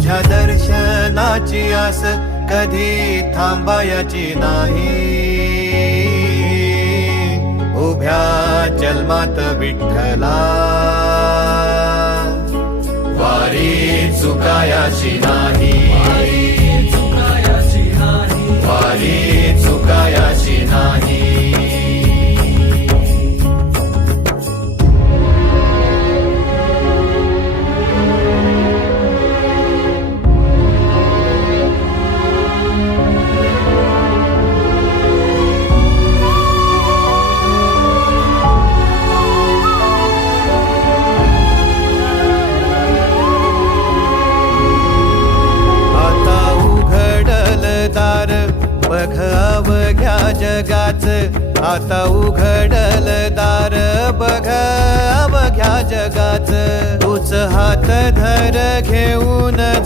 तुझ्या दर्शनाची आस कधी थांबायची नाही. उभ्या जन्मात विठ्ठला वारी चुकायाची नाही. वारी चुकायाची नाही. दार बघ अवघ्या जगाच. आता उघडल दार बघ अवघ्या जगाच. तूच हात धर घेऊन